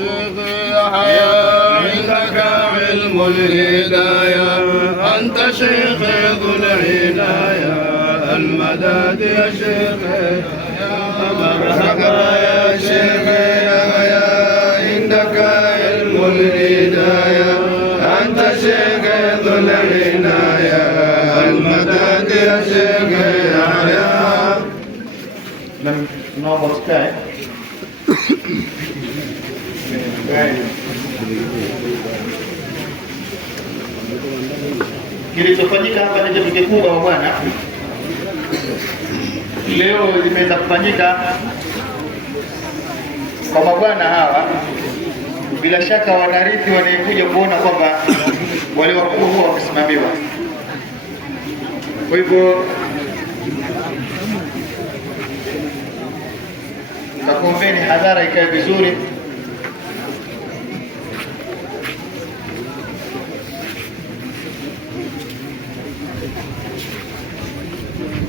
شيخ يحيى عندك علم الهداية أنت شيخ ذو العناية المدد يا شيخ مرحبا يا شيخ يحيى عندك علم الهداية أنت شيخ ذو العناية المدد يا شيخ يحيى. Naomba usikae. Kilichofanyika hapa ni kitu kikubwa bwana. Leo limeweza kufanyika kwa mabwana hawa, bila shaka wanarithi wanaikuja kuona kwamba wale wakuu huwa wakisimamiwa. Kwa hivyo nakuombeni hadhara ikae vizuri.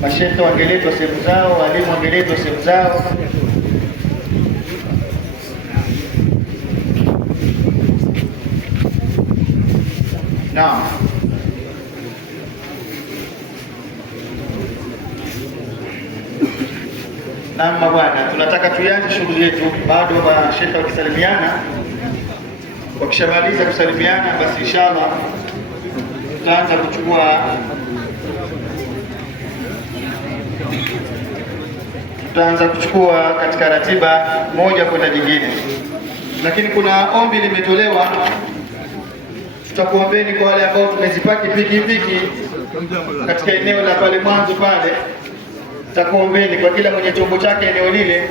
Mashehe wangeletwa sehemu zao, walimu wangeletwa sehemu zao. Naam. Naam bwana, tunataka tuanze shughuli yetu. Bado mashehe wakisalimiana, wakishamaliza kusalimiana, basi inshallah tutaanza kuchukua katika ratiba moja kwenda nyingine, lakini kuna ombi limetolewa. Tutakuombeni kwa wale ambao tumezipaki pikipiki katika eneo la pale mwanzo pale, tutakuombeni kwa kila mwenye chombo chake eneo lile